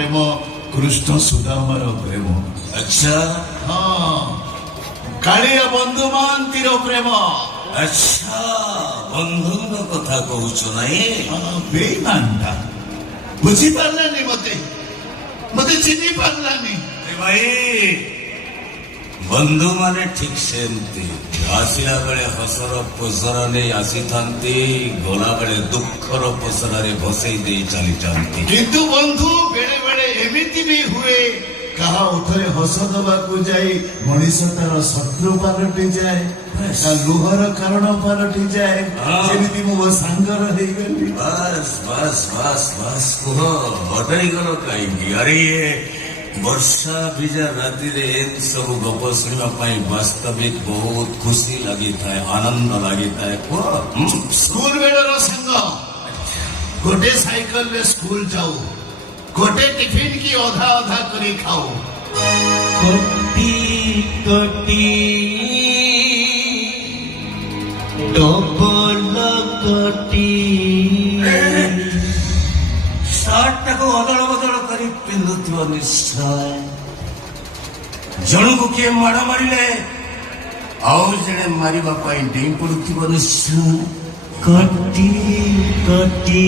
ପ୍ରେମ କୃଷ୍ଣ ସୁଦାମର ପ୍ରେମ। ଆଚ୍ଛା ହଁ, କାଳିଆ ବନ୍ଧୁ ମହାନ୍ତିର ପ୍ରେମ। ଆଚ୍ଛା ବନ୍ଧୁଙ୍କ କଥା କହୁଛ ନାଇଁ? ବେଇମାନଟା ବୁଝିପାରିଲାନି, ମତେ ଚିହ୍ନି ପାରିଲାନି। ଭାଇ ବନ୍ଧୁ ମାନେ ଠିକ ସେମିତି ଆସିଲା ବେଳେ ହସର ପସରା ନେଇ ଆସିଥାନ୍ତି, ଗଲା ବେଳେ ଦୁଃଖର ପସରାରେ ଭସେଇ ଦେଇ ଚାଲିଥାନ୍ତି। କିନ୍ତୁ ବନ୍ଧୁ ବେଳେ ବେଳେ ଏମିତି ବି ହୁଏ, କାହା ଓଠରେ ହସ ଦେବାକୁ ଯାଇ ମଣିଷ ତାର ଶତ୍ରୁ ପାଲଟି ଯାଏ, ତା ଲୁହର କାରଣ ପାଲଟି ଯାଏ। ଯେମିତି ମୁଁ ମୋ ସାଙ୍ଗର ହେଇଗଲି। ବାସ୍ ବାସ୍ ବାସ୍ ବାସ୍ କୁହ, ହଟାଇ ଗଲ କାହିଁକି? ଆରେ ବର୍ଷା ଭିଜା ରାତିରେ ଏମିତି ସବୁ ଗପ ଶୁଣିବା ପାଇଁ ବାସ୍ତବିକ ବହୁତ ଖୁସି ଲାଗିଥାଏ, ଆନନ୍ଦ ଲାଗିଥାଏ। କୁହ। ସ୍କୁଲ ବେଳର ସାଙ୍ଗ, ଗୋଟେ ସାଇକେଲରେ ସ୍କୁଲ ଯାଉ, ଗୋଟେ ଟିଫିନ କି ଅଧା ଅଧା କରି ଖାଉ। କୋଟି କୋଟି ଡବଲ କୋଟି ସାର୍ଟଟାକୁ ଅଦଳ ବଦଳ କରି ପିନ୍ଧୁଥିବ ନିଶ୍ଚୟ। ଜଣକୁ କିଏ ମାଡ଼ ମାରିଲେ ଆଉ ଜଣେ ମାରିବା ପାଇଁ ଡେଇଁ ପଡୁଥିବ ନିଶ୍ଚୟ। କୋଟି କୋଟି